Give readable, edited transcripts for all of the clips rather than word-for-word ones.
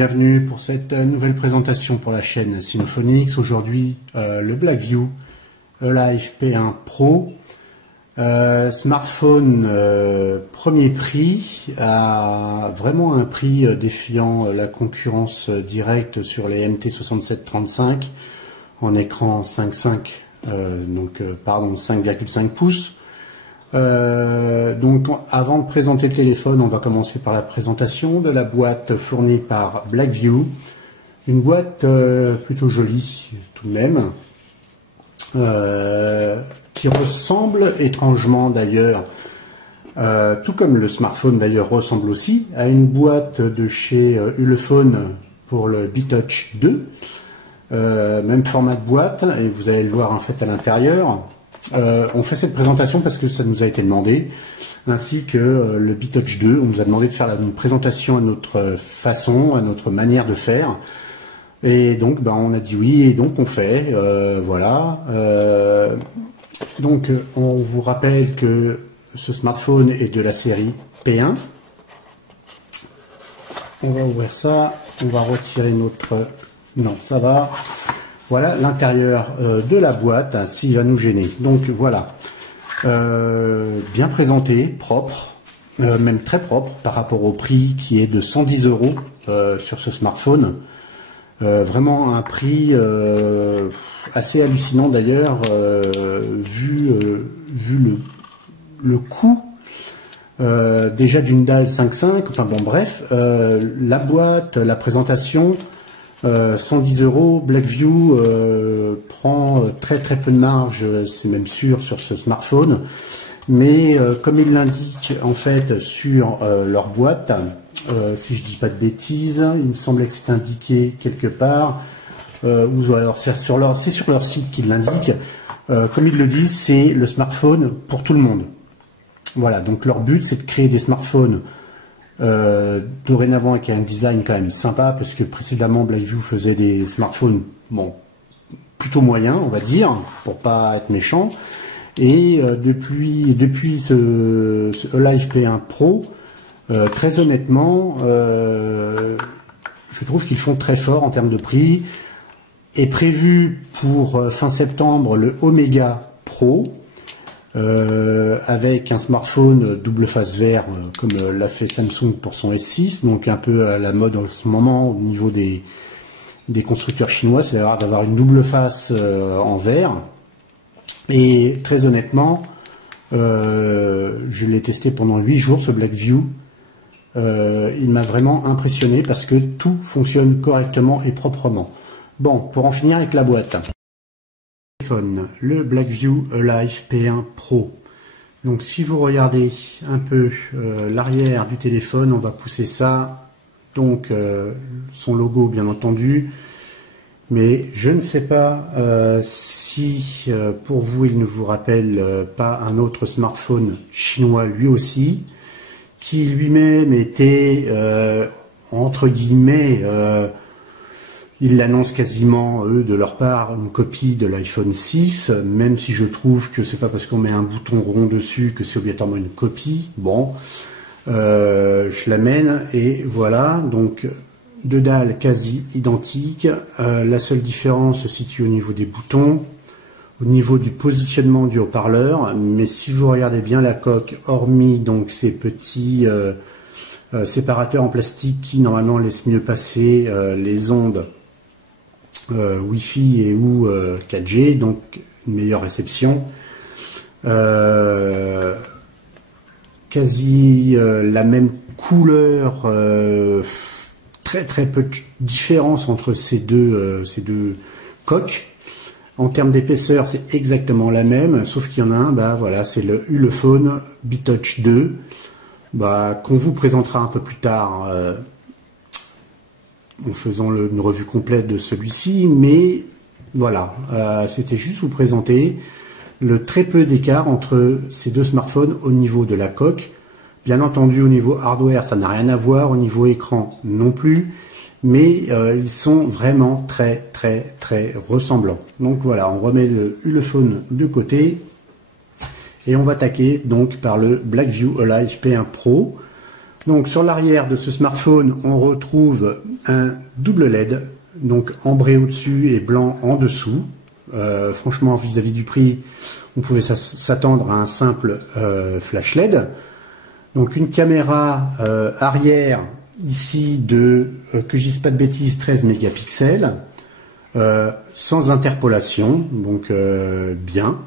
Bienvenue pour cette nouvelle présentation pour la chaîne Symphonix. Aujourd'hui, le Blackview Alive P1 Pro. Smartphone premier prix, à vraiment un prix défiant la concurrence directe sur les MT6735 en écran 5,5 pouces. Donc avant de présenter le téléphone, on va commencer par la présentation de la boîte fournie par Blackview. Une boîte plutôt jolie tout de même, qui ressemble étrangement d'ailleurs, tout comme le smartphone d'ailleurs ressemble aussi, à une boîte de chez Ulefone pour le B-Touch 2. Même format de boîte, et vous allez le voir en fait à l'intérieur. On fait cette présentation parce que ça nous a été demandé, ainsi que le B-Touch 2. On nous a demandé de faire une présentation à notre façon, à notre manière de faire. Et donc on a dit oui, et donc on fait. Voilà. Donc on vous rappelle que ce smartphone est de la série P1. On va ouvrir ça, on va retirer notre... Non, ça va. Voilà l'intérieur de la boîte, s'il va nous gêner. Donc voilà, bien présenté, propre, même très propre par rapport au prix qui est de 110 € sur ce smartphone. Vraiment un prix assez hallucinant d'ailleurs, vu le coût déjà d'une dalle 5.5. Enfin bon, bref, la boîte, la présentation. 110 €, Blackview prend très peu de marge, c'est même sûr, sur ce smartphone. Mais comme ils l'indiquent en fait sur leur boîte, si je dis pas de bêtises, il me semblait que c'est indiqué quelque part, ou alors c'est sur leur site qu'ils l'indiquent. Comme ils le disent, c'est le smartphone pour tout le monde. Voilà, donc leur but c'est de créer des smartphones dorénavant avec un design quand même sympa, parce que précédemment Blackview faisait des smartphones plutôt moyens, on va dire, pour pas être méchant. Et depuis ce Alive P1 Pro, très honnêtement, je trouve qu'ils font très fort en termes de prix. Est prévu pour fin septembre le Omega Pro, avec un smartphone double face vert comme l'a fait Samsung pour son S6, donc un peu à la mode en ce moment au niveau des constructeurs chinois, c'est d'avoir une double face en vert. Et très honnêtement, je l'ai testé pendant 8 jours ce Blackview. Il m'a vraiment impressionné parce que tout fonctionne correctement et proprement. Bon, pour en finir avec la boîte. Le Blackview Alive P1 Pro. Donc si vous regardez un peu l'arrière du téléphone, on va pousser ça, donc son logo bien entendu, mais je ne sais pas si pour vous il ne vous rappelle pas un autre smartphone chinois lui aussi, qui lui-même était entre guillemets, ils l'annoncent quasiment, eux, de leur part, une copie de l'iPhone 6, même si je trouve que c'est pas parce qu'on met un bouton rond dessus que c'est obligatoirement une copie. Bon, je l'amène, et voilà, donc deux dalles quasi identiques. La seule différence se situe au niveau des boutons, au niveau du positionnement du haut-parleur, mais si vous regardez bien la coque, hormis donc ces petits séparateurs en plastique qui normalement laissent mieux passer les ondes Wi-Fi et ou 4G, donc une meilleure réception. Quasi la même couleur, très peu de différence entre ces deux coques. En termes d'épaisseur, c'est exactement la même, sauf qu'il y en a un, voilà, c'est le Ulefone B-Touch 2, qu'on vous présentera un peu plus tard en faisant une revue complète de celui-ci, mais voilà, c'était juste vous présenter le très peu d'écart entre ces deux smartphones au niveau de la coque. Bien entendu, au niveau hardware, ça n'a rien à voir, au niveau écran non plus, mais ils sont vraiment très ressemblants. Donc voilà, on remet le Ulefone de côté et on va attaquer donc par le Blackview Alive P1 Pro. Donc sur l'arrière de ce smartphone, on retrouve un double LED, donc ambré au-dessus et blanc en dessous. Franchement, vis-à-vis du prix, on pouvait s'attendre à un simple flash LED. Donc une caméra arrière ici de, que je dise pas de bêtises, 13 mégapixels, sans interpolation, donc bien.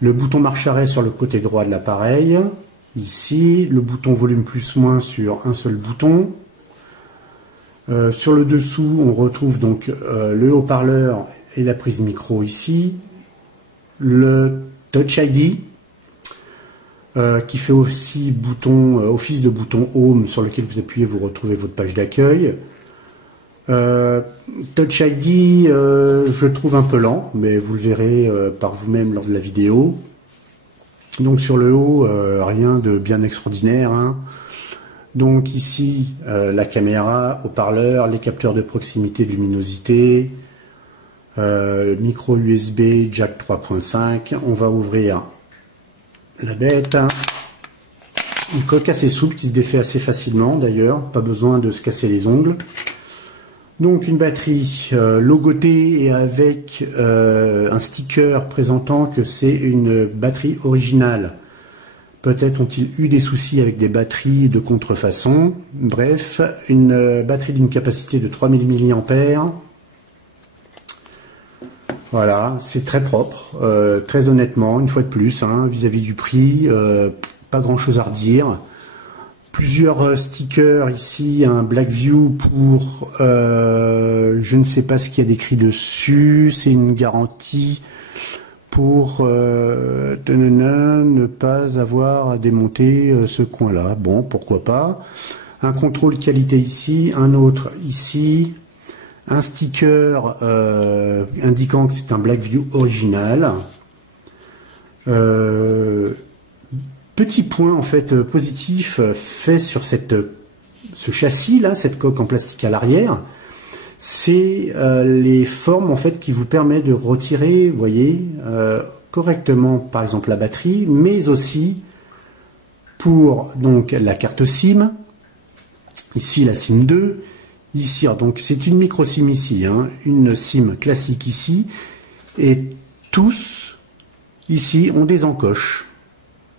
Le bouton marche arrêt sur le côté droit de l'appareil. Ici, le bouton volume plus-moins sur un seul bouton. Sur le dessous, on retrouve donc le haut-parleur et la prise micro ici. Le Touch ID, qui fait aussi office de bouton Home sur lequel vous appuyez, vous retrouvez votre page d'accueil. Touch ID, je trouve un peu lent, mais vous le verrez par vous-même lors de la vidéo. Donc sur le haut, rien de bien extraordinaire, hein. Donc ici, la caméra, haut-parleur, les capteurs de proximité de luminosité, micro USB, jack 3.5. On va ouvrir la bête. Une coque assez souple qui se défait assez facilement d'ailleurs, pas besoin de se casser les ongles. Donc une batterie logotée et avec un sticker présentant que c'est une batterie originale. Peut-être ont-ils eu des soucis avec des batteries de contrefaçon. Bref, une batterie d'une capacité de 3000 mAh. Voilà, c'est très propre, très honnêtement, une fois de plus, hein, vis-à-vis du prix, pas grand-chose à redire. Plusieurs stickers ici, un Blackview pour, je ne sais pas ce qu'il y a d'écrit dessus, c'est une garantie pour ne pas avoir à démonter ce coin-là. Bon, pourquoi pas. Un contrôle qualité ici, un autre ici, un sticker indiquant que c'est un Blackview original. Petit point en fait positif fait sur ce châssis là, cette coque en plastique à l'arrière, c'est les formes en fait qui vous permettent de retirer, vous voyez, correctement par exemple la batterie, mais aussi pour donc la carte SIM, ici la SIM 2, ici donc c'est une micro SIM ici, hein, une SIM classique ici, et tous ici ont des encoches.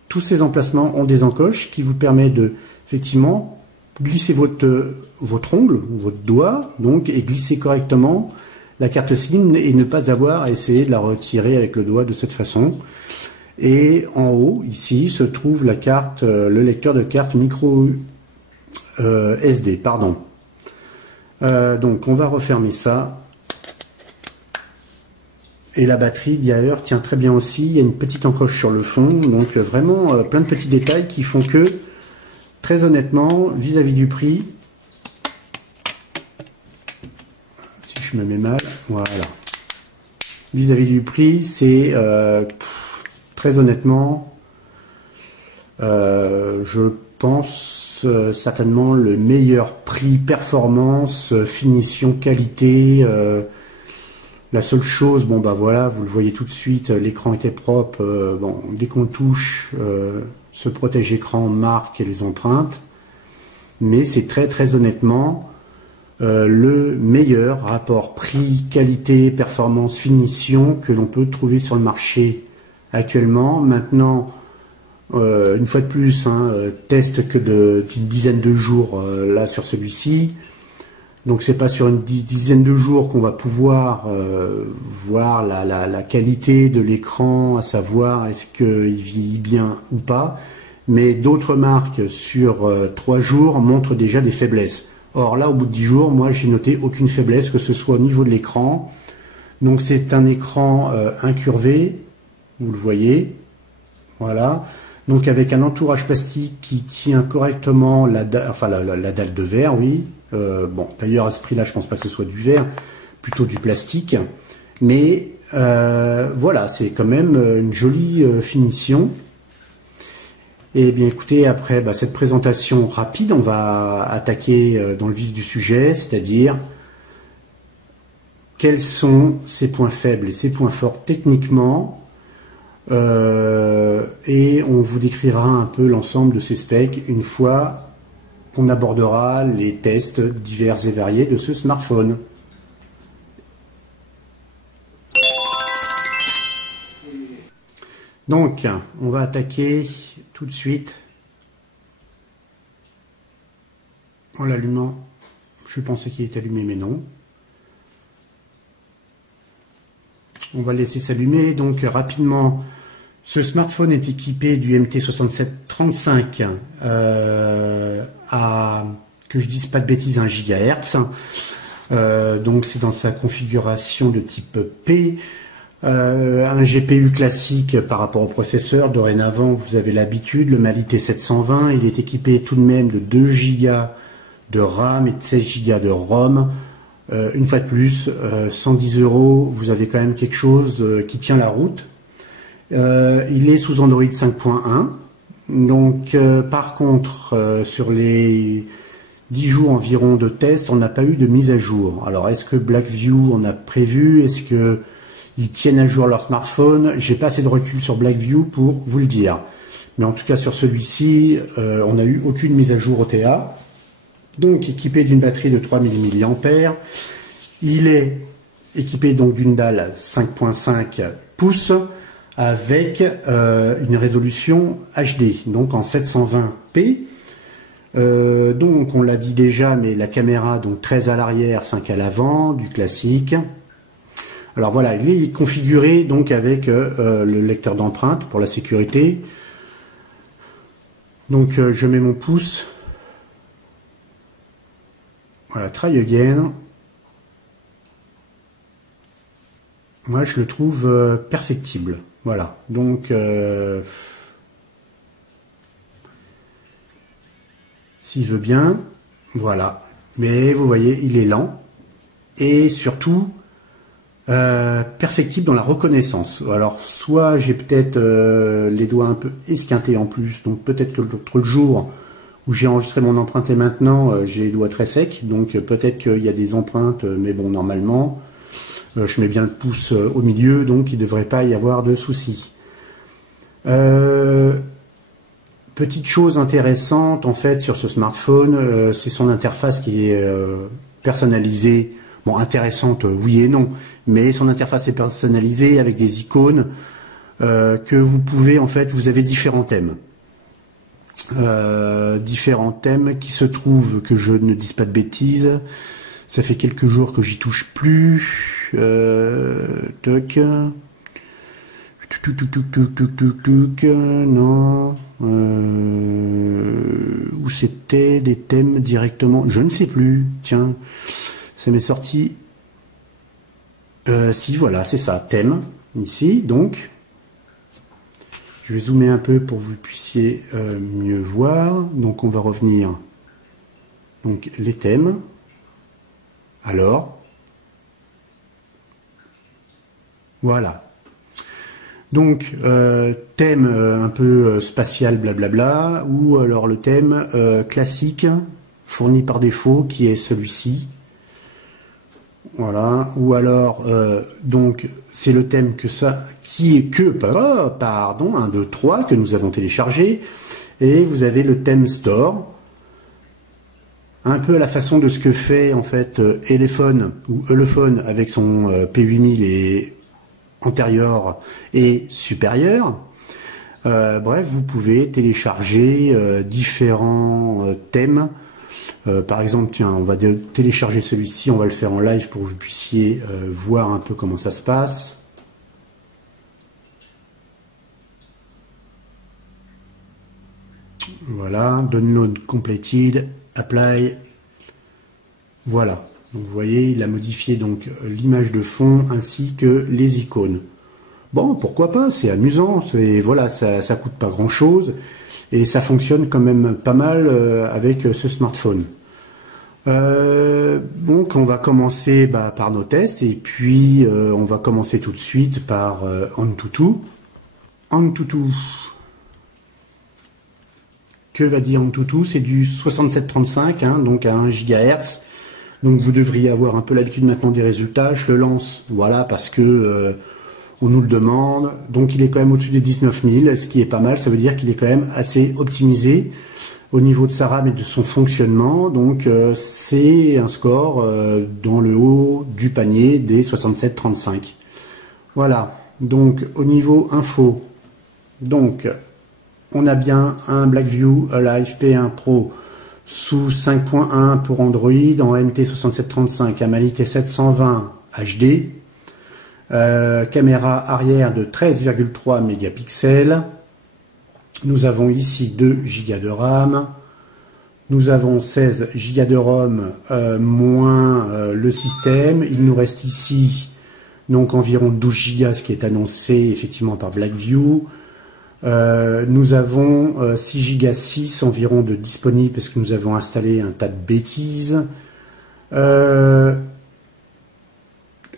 Tous ces emplacements ont des encoches qui vous permettent de, effectivement, glisser votre ongle, votre doigt, donc, et glisser correctement la carte SIM et ne pas avoir à essayer de la retirer avec le doigt de cette façon. Et en haut, ici, se trouve la carte, le lecteur de carte micro SD, pardon. Donc, on va refermer ça. Et la batterie d'ailleurs tient très bien aussi, il y a une petite encoche sur le fond, donc vraiment plein de petits détails qui font que, très honnêtement, vis-à-vis du prix, si je me mets mal, voilà, vis-à-vis du prix, c'est très honnêtement, je pense certainement le meilleur prix, performance, finition, qualité. La seule chose, bon bah voilà, vous le voyez tout de suite, l'écran était propre, bon, dès qu'on touche, ce protège-écran marque les empreintes, mais c'est très honnêtement le meilleur rapport prix, qualité, performance, finition que l'on peut trouver sur le marché actuellement. Maintenant, une fois de plus, hein, test que d'une dizaine de jours là sur celui-ci. Donc c'est pas sur une dizaine de jours qu'on va pouvoir voir la qualité de l'écran, à savoir est-ce qu'il vieillit bien ou pas. Mais d'autres marques sur 3 jours montrent déjà des faiblesses. Or là, au bout de 10 jours, moi j'ai noté aucune faiblesse, que ce soit au niveau de l'écran. Donc c'est un écran incurvé, vous le voyez, voilà. Donc avec un entourage plastique qui tient correctement la dalle de verre, oui. Bon, d'ailleurs à ce prix-là, je pense pas que ce soit du verre, plutôt du plastique. Mais voilà, c'est quand même une jolie finition. Et bien écoutez, après cette présentation rapide, on va attaquer dans le vif du sujet, c'est-à-dire quels sont ses points faibles et ses points forts techniquement. Et on vous décrira un peu l'ensemble de ces specs une fois qu'on abordera les tests divers et variés de ce smartphone. Donc, on va attaquer tout de suite en l'allumant. Je pensais qu'il était allumé, mais non. On va le laisser s'allumer. Donc, rapidement, ce smartphone est équipé du MT6735 à, que je dise pas de bêtises, 1 GHz. Donc, c'est dans sa configuration de type P. Un GPU classique par rapport au processeur. Dorénavant, vous avez l'habitude, le Mali T720, il est équipé tout de même de 2 Go de RAM et de 16 Go de ROM. Une fois de plus, 110 €, vous avez quand même quelque chose qui tient la route. Il est sous Android 5.1. Donc, par contre, sur les 10 jours environ de test, on n'a pas eu de mise à jour. Alors, est-ce que Blackview en a prévu? Est-ce que ils tiennent à jour leur smartphone? J'ai pas assez de recul sur Blackview pour vous le dire. Mais en tout cas, sur celui-ci, on n'a eu aucune mise à jour OTA. Donc, équipé d'une batterie de 3000 mAh. Il est équipé donc d'une dalle 5.5 pouces avec une résolution HD, donc en 720p. Donc, on l'a dit déjà, mais la caméra, donc 13 à l'arrière, 5 à l'avant, du classique. Alors voilà, il est configuré donc avec le lecteur d'empreintes pour la sécurité. Donc je mets mon pouce. Voilà, try again. Moi je le trouve perfectible. Voilà, donc s'il veut bien, voilà. Mais vous voyez, il est lent et surtout perfectible dans la reconnaissance. Alors soit j'ai peut-être les doigts un peu esquintés en plus, donc peut-être que l'autre jour où j'ai enregistré mon empreinte et maintenant j'ai les doigts très secs, donc peut-être qu'il y a des empreintes, mais bon, normalement je mets bien le pouce au milieu, donc il ne devrait pas y avoir de soucis. Petite chose intéressante en fait sur ce smartphone, c'est son interface qui est personnalisée. Bon, intéressante, oui et non, mais son interface est personnalisée avec des icônes que vous pouvez, en fait, vous avez différents thèmes. Différents thèmes qui se trouvent, que je ne dise pas de bêtises, ça fait quelques jours que j'y touche plus. Toc. Non. Où c'était des thèmes directement, je ne sais plus, tiens. Ça m'est sorti. Si, voilà, c'est ça, thème, ici, donc. Je vais zoomer un peu pour que vous puissiez mieux voir. Donc, on va revenir. Donc, les thèmes. Alors. Voilà. Donc, thème un peu spatial, blablabla, ou alors le thème classique, fourni par défaut, qui est celui-ci. Voilà, ou alors donc c'est le thème que ça qui est que pardon 1, 2, 3 que nous avons téléchargé, et vous avez le thème store, un peu à la façon de ce que fait en fait Elephone ou Elephone avec son P8000 et antérieur et supérieur. Bref, vous pouvez télécharger différents thèmes. Par exemple, tiens, on va télécharger celui-ci, on va le faire en live pour que vous puissiez voir un peu comment ça se passe. Voilà, download completed, apply. Voilà, donc vous voyez, il a modifié donc l'image de fond ainsi que les icônes. Bon, pourquoi pas, c'est amusant, voilà, ça coûte pas grand-chose et ça fonctionne quand même pas mal avec ce smartphone. Donc on va commencer par nos tests et puis on va commencer tout de suite par Antutu. Antutu. Que va dire Antutu? C'est du 6735, hein, donc à 1 GHz. Donc vous devriez avoir un peu l'habitude maintenant des résultats. Je le lance, voilà, parce que on nous le demande. Donc il est quand même au-dessus des 19 000, ce qui est pas mal. Ça veut dire qu'il est quand même assez optimisé. au niveau de sa RAM et de son fonctionnement. Donc c'est un score dans le haut du panier des 6735. Voilà, donc au niveau info, donc on a bien un Blackview Alive P1 Pro sous 5.1 pour Android en MT6735 AMOLED T720 HD, caméra arrière de 13,3 mégapixels. Nous avons ici 2 Go de RAM, nous avons 16 Go de ROM moins le système. Il nous reste ici donc environ 12 Go, ce qui est annoncé effectivement par Blackview. Nous avons 6 Go 6 environ de disponibles parce que nous avons installé un tas de bêtises. Un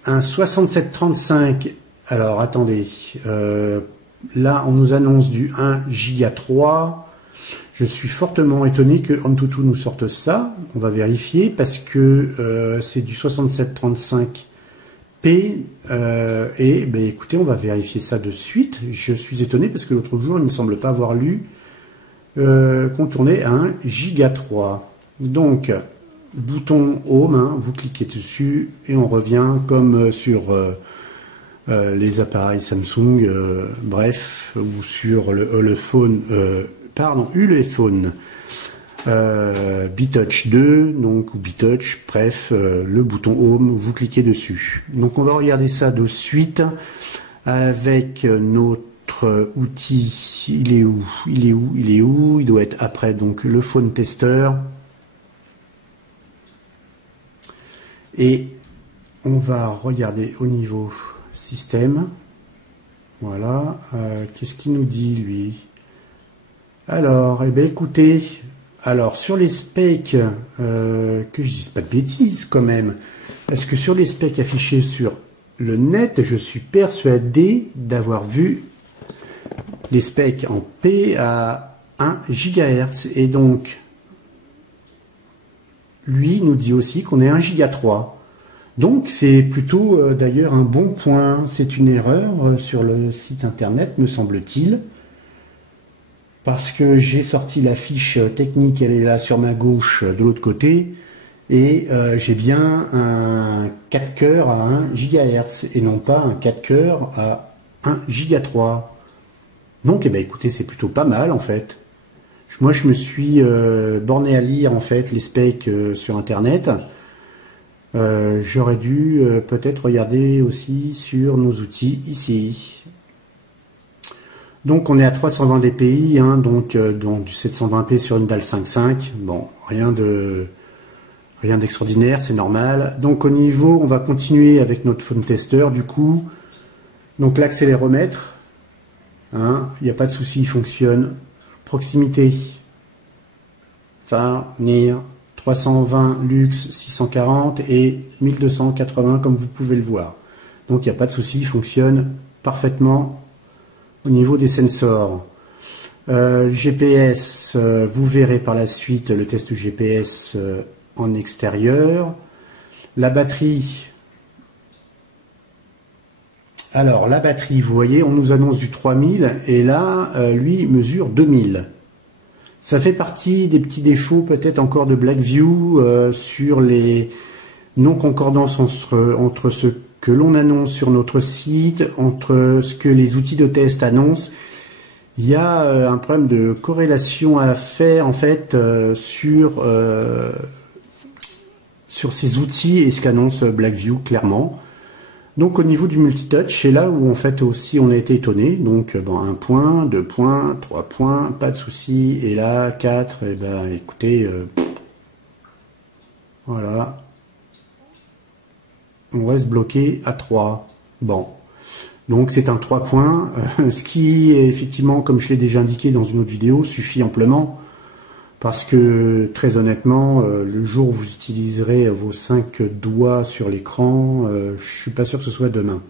6735, alors attendez, là on nous annonce du 1 Go 3. Je suis fortement étonné que AnTuTu nous sorte ça. On va vérifier parce que c'est du 6735P et ben, écoutez, on va vérifier ça de suite. Je suis étonné parce que l'autre jour il ne semble pas avoir lu qu'on tournait à 1 Go 3. Donc bouton Home, hein, vous cliquez dessus et on revient comme sur les appareils Samsung, bref, ou sur le phone, Ulefone BeTouch 2, donc ou BeTouch, bref, le bouton Home, vous cliquez dessus. Donc on va regarder ça de suite avec notre outil. Il est où? Il est où? Il est où? Il doit être après donc le phone tester. Et on va regarder au niveau système. Voilà. Qu'est-ce qu'il nous dit lui? Alors, eh bien écoutez, alors sur les specs, que je dise pas de bêtises quand même, parce que sur les specs affichés sur le net, je suis persuadé d'avoir vu les specs en P à 1 GHz. Et donc, lui nous dit aussi qu'on est 1 Go 3. Donc c'est plutôt d'ailleurs un bon point. C'est une erreur sur le site internet, me semble-t-il. Parce que j'ai sorti la fiche technique, elle est là sur ma gauche de l'autre côté. Et j'ai bien un 4 coeurs à 1 GHz et non pas un 4 coeurs à 1 Go 3. Donc eh ben, écoutez, c'est plutôt pas mal en fait. Moi, je me suis borné à lire en fait les specs sur Internet. J'aurais dû peut-être regarder aussi sur nos outils ici. Donc, on est à 320 dpi, hein, donc du 720p sur une dalle 5.5. Bon, rien d'extraordinaire, c'est normal. Donc, au niveau, on va continuer avec notre phone tester du coup. Donc, l'accéléromètre, hein, il n'y a pas de souci, il fonctionne. Proximité, phare, NIR, 320 lux, 640 et 1280 comme vous pouvez le voir. Donc il n'y a pas de souci, il fonctionne parfaitement au niveau des sensors. GPS, vous verrez par la suite le test GPS en extérieur. La batterie, alors la batterie, vous voyez, on nous annonce du 3000 et là, lui, mesure 2000. Ça fait partie des petits défauts peut-être encore de Blackview sur les non-concordances entre ce que l'on annonce sur notre site, entre ce que les outils de test annoncent. Il y a un problème de corrélation à faire en fait sur ces outils et ce qu'annonce Blackview clairement. Donc au niveau du multitouch, c'est là où en fait aussi on a été étonné. Donc bon, 1 point, 2 points, 3 points, pas de souci. Et là 4, et ben écoutez, voilà, on reste bloqué à 3. Bon, donc c'est un 3 points, ce qui effectivement, comme je l'ai déjà indiqué dans une autre vidéo, suffit amplement. Parce que très honnêtement, le jour où vous utiliserez vos 5 doigts sur l'écran, je suis pas sûr que ce soit demain.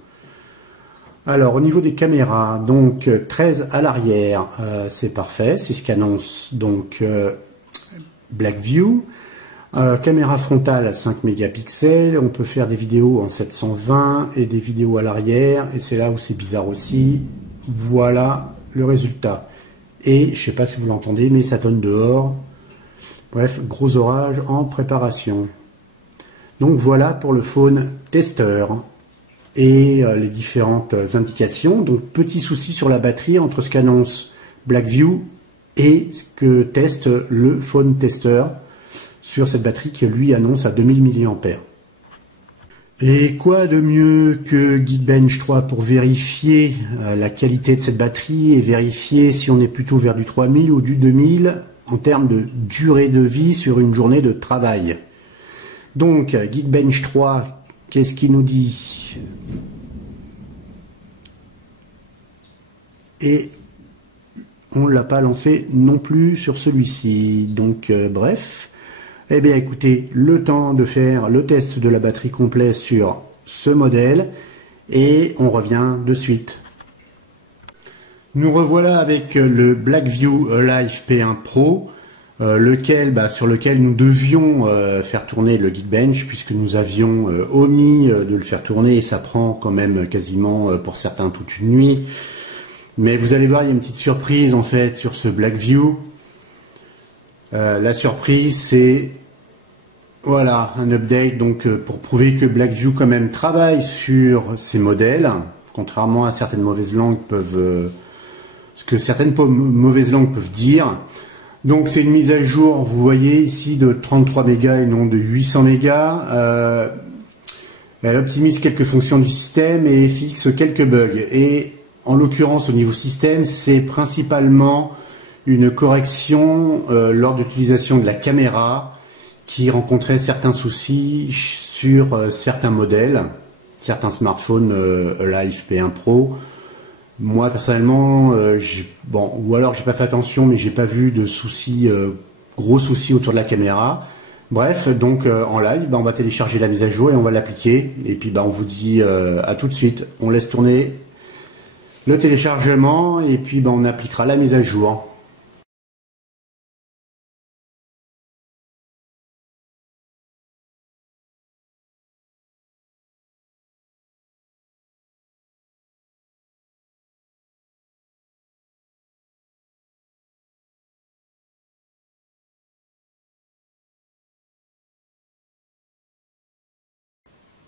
Alors au niveau des caméras, donc 13 à l'arrière, c'est parfait, c'est ce qu'annonce donc Blackview. Caméra frontale à 5 mégapixels, on peut faire des vidéos en 720 et des vidéos à l'arrière, et c'est là où c'est bizarre aussi. Voilà le résultat. Et je sais pas si vous l'entendez, mais ça tonne dehors. Bref, gros orage en préparation. Donc voilà pour le phone testeur et les différentes indications. Donc petit souci sur la batterie entre ce qu'annonce Blackview et ce que teste le phone testeur sur cette batterie qui lui annonce à 2000 mAh. Et quoi de mieux que Geekbench 3 pour vérifier la qualité de cette batterie et vérifier si on est plutôt vers du 3000 ou du 2000 en termes de durée de vie sur une journée de travail. Donc Geekbench 3, qu'est-ce qu'il nous dit? Et on ne l'a pas lancé non plus sur celui-ci. Donc bref. Eh bien écoutez, le temps de faire le test de la batterie complet sur ce modèle et on revient de suite. Nous revoilà avec le Blackview Alive P1 Pro, sur lequel nous devions faire tourner le Geekbench puisque nous avions omis de le faire tourner et ça prend quand même quasiment pour certains toute une nuit. Mais vous allez voir, il y a une petite surprise en fait sur ce Blackview. La surprise c'est voilà, un update donc pour prouver que Blackview quand même travaille sur ces modèles, contrairement à certaines mauvaises langues ce que certaines mauvaises langues peuvent dire. Donc c'est une mise à jour, vous voyez ici, de 33 mégas et non de 800 mégas. Elle optimise quelques fonctions du système et fixe quelques bugs. Et en l'occurrence au niveau système, c'est principalement une correction lors d'utilisation de la caméra qui rencontrait certains soucis sur certains modèles, certains smartphones Alive P1 Pro. Moi personnellement, ou alors j'ai pas fait attention, mais j'ai pas vu de soucis, gros soucis autour de la caméra. Bref, donc en live, on va télécharger la mise à jour et on va l'appliquer. Et puis on vous dit à tout de suite. On laisse tourner le téléchargement et puis on appliquera la mise à jour.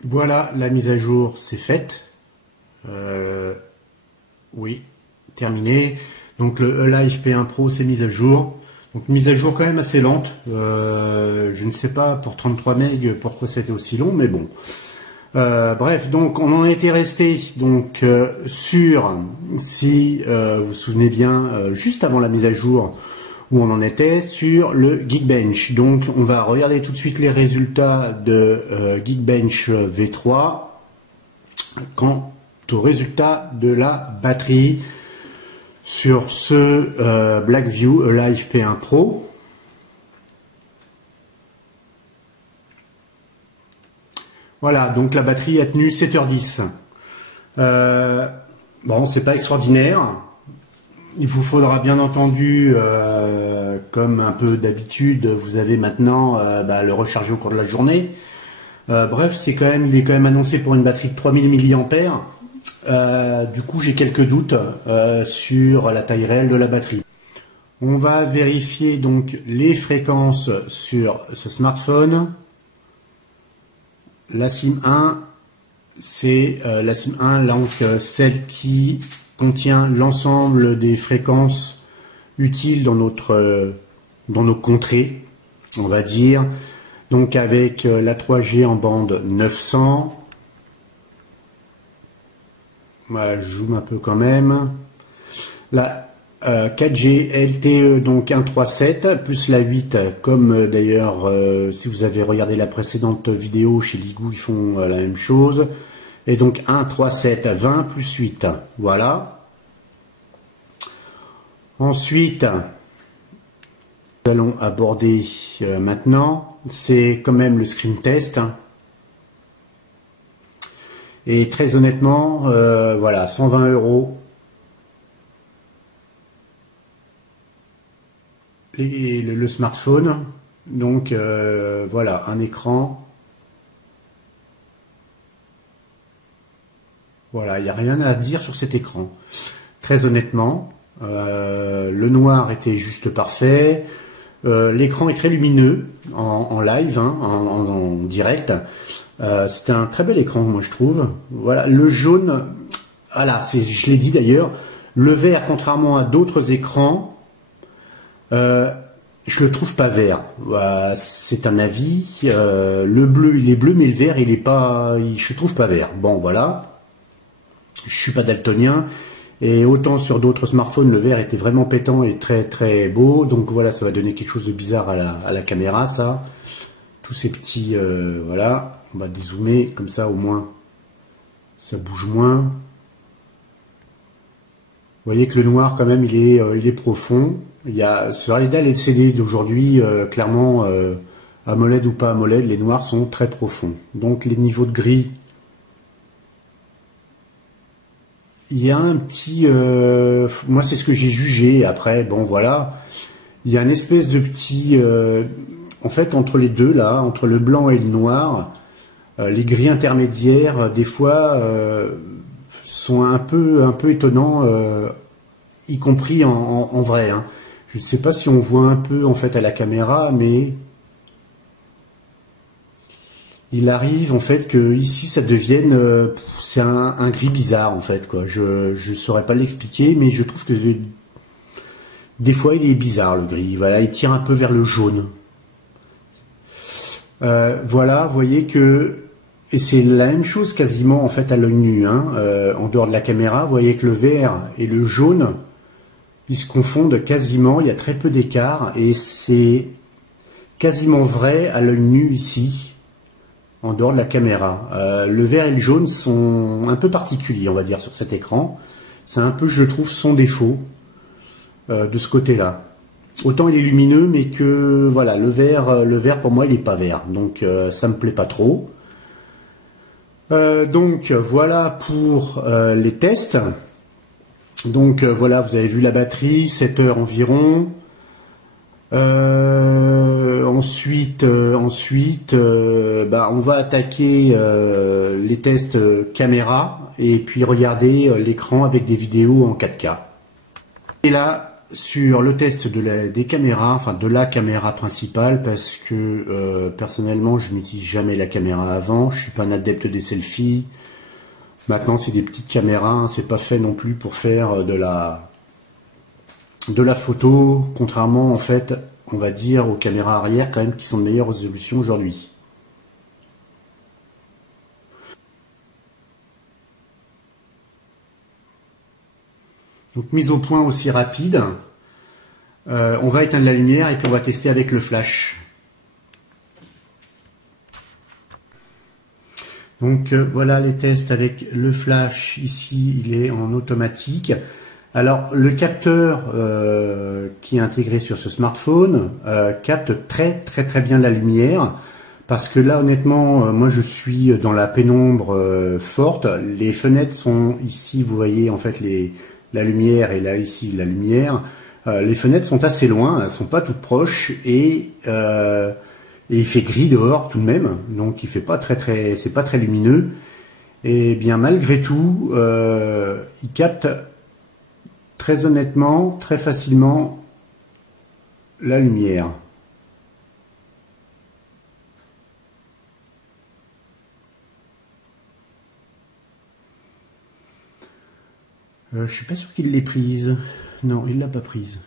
Voilà, la mise à jour c'est faite. Oui, terminé. Donc le Alive P1 Pro c'est mise à jour. Donc mise à jour quand même assez lente. Je ne sais pas pour 33 MB pourquoi c'était aussi long, mais bon. Bref, donc on en était resté donc sur, si vous vous souvenez bien, juste avant la mise à jour, où on en était sur le Geekbench. Donc on va regarder tout de suite les résultats de Geekbench V3 quant au résultat de la batterie sur ce Blackview Alive P1 Pro. Voilà, donc la batterie a tenu 7h10. Bon, c'est pas extraordinaire. Il vous faudra bien entendu, comme un peu d'habitude, vous avez maintenant le recharger au cours de la journée. Bref, il est quand même annoncé pour une batterie de 3000 mAh. Du coup, j'ai quelques doutes sur la taille réelle de la batterie. On va vérifier donc les fréquences sur ce smartphone. La SIM 1, c'est la SIM 1, donc celle qui contient l'ensemble des fréquences utiles dans nos contrées, on va dire. Donc avec la 3G en bande 900. Voilà, je zoome un peu quand même. La 4G LTE, donc 1.3.7, plus la 8, comme d'ailleurs, si vous avez regardé la précédente vidéo, chez Ligou, ils font la même chose. Et donc 1.3.7, 20 plus 8, voilà. Ensuite, nous allons aborder maintenant, c'est quand même le screen test. Et très honnêtement, voilà, 120 €. Et le smartphone, donc voilà, un écran. Voilà, il n'y a rien à dire sur cet écran. Très honnêtement, le noir était juste parfait. L'écran est très lumineux en live, hein, en direct. C'est un très bel écran, moi je trouve. Voilà, le jaune, voilà, je l'ai dit d'ailleurs, le vert, contrairement à d'autres écrans, je le trouve pas vert. C'est un avis. Le bleu, il est bleu, mais le vert, il est pas, je le trouve pas vert. Bon, voilà. Je suis pas daltonien. Et autant sur d'autres smartphones, le vert était vraiment pétant et très très beau. Donc voilà, ça va donner quelque chose de bizarre à la caméra, ça. Tous ces petits, voilà. On va dézoomer, comme ça au moins, ça bouge moins. Vous voyez que le noir, quand même, il est profond. Il y a, sur les dalles LCD d'aujourd'hui, clairement, AMOLED ou pas AMOLED, les noirs sont très profonds. Donc les niveaux de gris, il y a un petit... moi, c'est ce que j'ai jugé. Après, bon, voilà. Il y a une espèce de petit... en fait, entre les deux, là, entre le blanc et le noir, les gris intermédiaires, des fois, sont un peu étonnants, y compris en vrai. Hein. Je ne sais pas si on voit un peu, en fait, à la caméra, mais... il arrive en fait que ici ça devienne, c'est un gris bizarre en fait quoi. Je saurais pas l'expliquer, mais je trouve que des fois il est bizarre le gris. Voilà, il tire un peu vers le jaune. Voilà, vous voyez que et c'est la même chose quasiment en fait à l'œil nu. Hein, en dehors de la caméra, vous voyez que le vert et le jaune ils se confondent quasiment. Il y a très peu d'écart et c'est quasiment vrai à l'œil nu ici. En dehors de la caméra. Le vert et le jaune sont un peu particuliers, on va dire, sur cet écran. C'est un peu, je trouve, son défaut de ce côté-là. Autant il est lumineux, mais que, voilà, le vert pour moi, il n'est pas vert. Donc, ça me plaît pas trop. Donc, voilà pour les tests. Donc, voilà, vous avez vu la batterie, 7 heures environ. Ensuite, on va attaquer les tests caméra et puis regarder l'écran avec des vidéos en 4K. Et là, sur le test des caméras, enfin de la caméra principale, parce que personnellement, je n'utilise jamais la caméra avant. Je suis pas un adepte des selfies. Maintenant, c'est des petites caméras, hein, c'est pas fait non plus pour faire de la photo, contrairement en fait, on va dire, aux caméras arrière quand même qui sont de meilleure résolution aujourd'hui. Donc mise au point aussi rapide. On va éteindre la lumière et puis on va tester avec le flash. Donc voilà les tests avec le flash. Ici, il est en automatique. Alors, le capteur qui est intégré sur ce smartphone capte très bien la lumière. Parce que là, honnêtement, moi je suis dans la pénombre forte. Les fenêtres sont ici, vous voyez en fait la lumière et là ici la lumière. Les fenêtres sont assez loin, elles sont pas toutes proches et il fait gris dehors tout de même. Donc il fait pas c'est pas très lumineux. Et bien malgré tout, il capte très honnêtement, très facilement la lumière. Je suis pas sûr qu'il l'ait prise. Non, il l'a pas prise.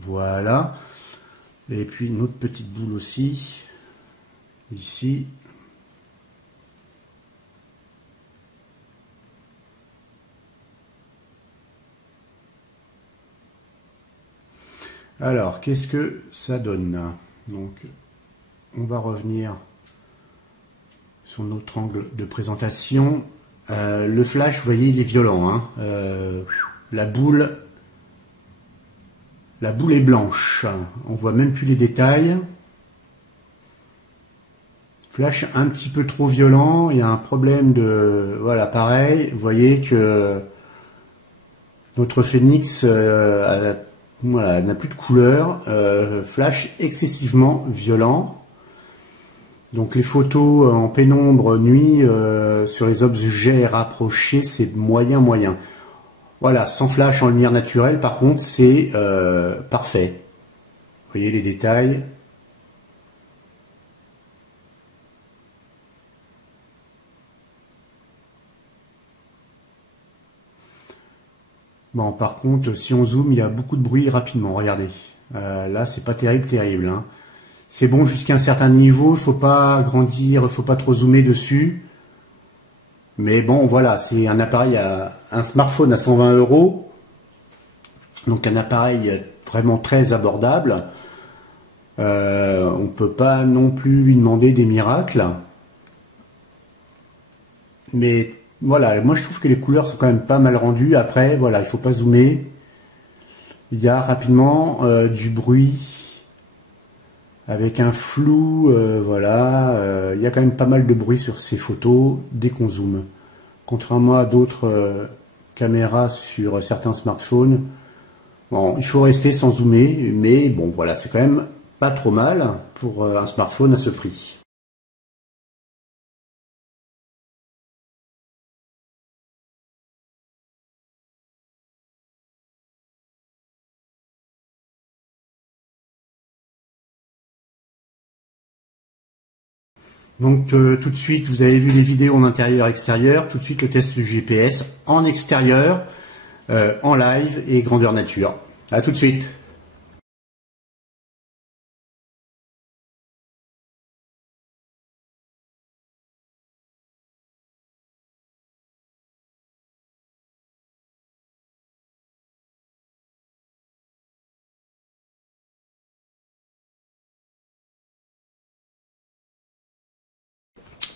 Voilà. Et puis une autre petite boule aussi. Ici. Alors, qu'est-ce que ça donne? Donc, on va revenir sur notre angle de présentation. Le flash, vous voyez, il est violent. Hein. La boule est blanche. On voit même plus les détails. Flash un petit peu trop violent. Il y a un problème de... Voilà, pareil. Vous voyez que notre Phoenix voilà, n'a plus de couleur. Flash excessivement violent. Donc les photos en pénombre nuit sur les objets rapprochés, c'est moyen. Voilà, sans flash en lumière naturelle, par contre, c'est parfait. Vous voyez les détails. Bon, par contre, si on zoome, il y a beaucoup de bruit rapidement. Regardez. Là, c'est pas terrible. Hein. C'est bon jusqu'à un certain niveau. Il faut pas grandir, faut pas trop zoomer dessus. Mais bon, voilà, c'est un appareil, un smartphone à 120 €. Donc un appareil vraiment très abordable. On ne peut pas non plus lui demander des miracles. Mais voilà, moi je trouve que les couleurs sont quand même pas mal rendues. Après, voilà, il faut pas zoomer. Il y a rapidement du bruit avec un flou. Voilà, il y a quand même pas mal de bruit sur ces photos dès qu'on zoome. Contrairement à d'autres caméras sur certains smartphones. Bon, il faut rester sans zoomer, mais bon, voilà, c'est quand même pas trop mal pour un smartphone à ce prix. Donc tout de suite, vous avez vu les vidéos en intérieur-extérieur, tout de suite le test du GPS en extérieur, en live et grandeur nature. À tout de suite.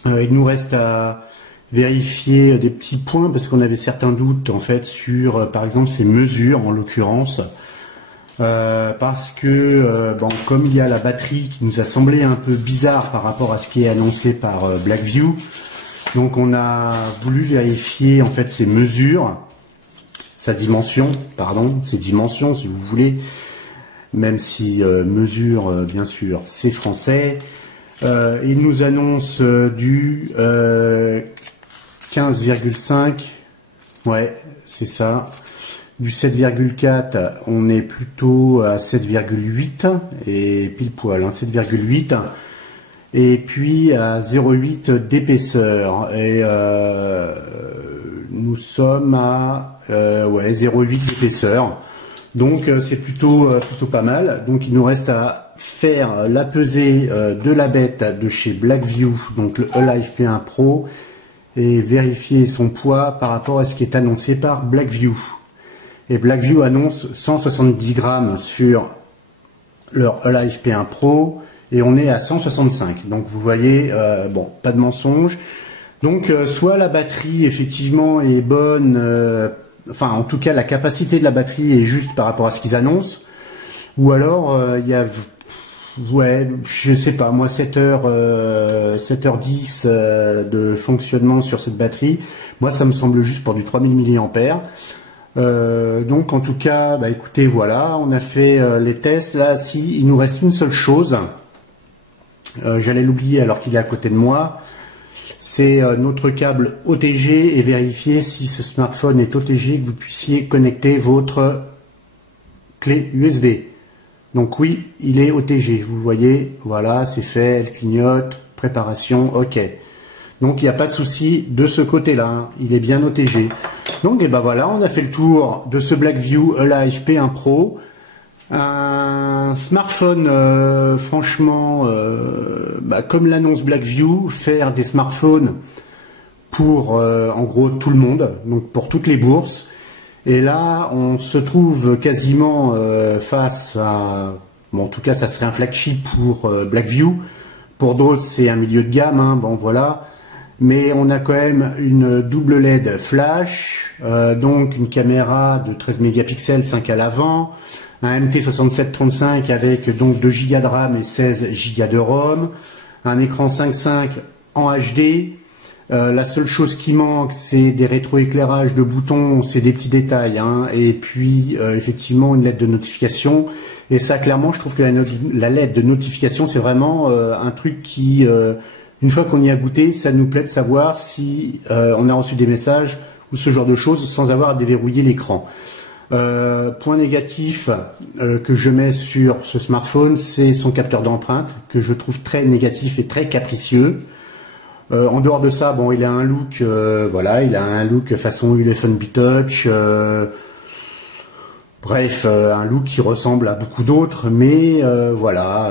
Il nous reste à vérifier des petits points parce qu'on avait certains doutes en fait sur par exemple ces mesures en l'occurrence parce que bon, comme il y a la batterie qui nous a semblé un peu bizarre par rapport à ce qui est annoncé par Blackview, donc on a voulu vérifier en fait ces mesures, ses dimensions si vous voulez, même si mesure bien sûr c'est français. Il nous annonce du 15,5, ouais, c'est ça. Du 7,4, on est plutôt à 7,8 et pile poil, hein, 7,8. Et puis à 0,8 d'épaisseur. Et nous sommes à ouais, 0,8 d'épaisseur. Donc c'est plutôt pas mal. Donc il nous reste à faire la pesée de la bête de chez Blackview, donc le Alive P1 Pro, et vérifier son poids par rapport à ce qui est annoncé par Blackview. Et Blackview annonce 170 grammes sur leur Alive P1 Pro et on est à 165. Donc vous voyez, bon, pas de mensonge. Donc soit la batterie effectivement est bonne, enfin en tout cas la capacité de la batterie est juste par rapport à ce qu'ils annoncent, ou alors il y a, ouais, je sais pas, moi 7h10 de fonctionnement sur cette batterie, moi ça me semble juste pour du 3000 mAh. Donc en tout cas, bah écoutez, voilà, on a fait les tests. Là, si il nous reste une seule chose, j'allais l'oublier alors qu'il est à côté de moi, c'est notre câble OTG et vérifier si ce smartphone est OTG, que vous puissiez connecter votre clé USB. Donc oui, il est OTG, vous le voyez, voilà, c'est fait, elle clignote, préparation, ok. Donc il n'y a pas de souci de ce côté-là, hein, il est bien OTG. Donc et ben voilà, on a fait le tour de ce Blackview Alive P1 Pro. Un smartphone, franchement, bah, comme l'annonce Blackview, faire des smartphones pour en gros tout le monde, donc pour toutes les bourses. Et là, on se trouve quasiment face à... Bon, en tout cas, ça serait un flagship pour Blackview. Pour d'autres, c'est un milieu de gamme, hein, bon voilà. Mais on a quand même une double LED flash, donc une caméra de 13 mégapixels, 5 à l'avant, un MT6735 avec donc 2 Go de RAM et 16 Go de ROM, un écran 5.5 en HD. La seule chose qui manque, c'est des rétroéclairages de boutons, c'est des petits détails, hein, et puis effectivement une LED de notification. Et ça, clairement, je trouve que la LED de notification, c'est vraiment un truc qui, une fois qu'on y a goûté, ça nous plaît de savoir si on a reçu des messages ou ce genre de choses sans avoir à déverrouiller l'écran. Point négatif que je mets sur ce smartphone, c'est son capteur d'empreinte que je trouve très négatif et très capricieux. En dehors de ça, bon, il a un look, voilà, il a un look façon Ulefone B-Touch. Bref, un look qui ressemble à beaucoup d'autres, mais voilà,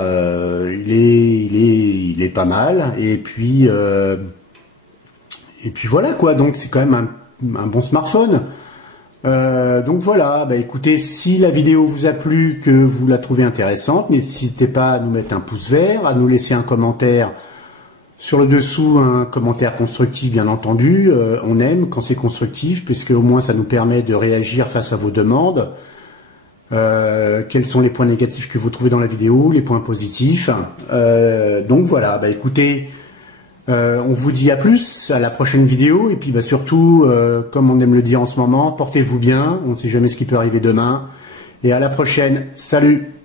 il est pas mal. Et puis voilà quoi. Donc c'est quand même un bon smartphone. Donc voilà. Bah écoutez, si la vidéo vous a plu, que vous la trouvez intéressante, n'hésitez pas à nous mettre un pouce vert, à nous laisser un commentaire sur le dessous, un commentaire constructif bien entendu. On aime quand c'est constructif, puisque au moins ça nous permet de réagir face à vos demandes. Quels sont les points négatifs que vous trouvez dans la vidéo, les points positifs. Donc voilà, bah écoutez, on vous dit à plus, à la prochaine vidéo, et puis bah surtout, comme on aime le dire en ce moment, portez-vous bien, on ne sait jamais ce qui peut arriver demain, et à la prochaine, salut!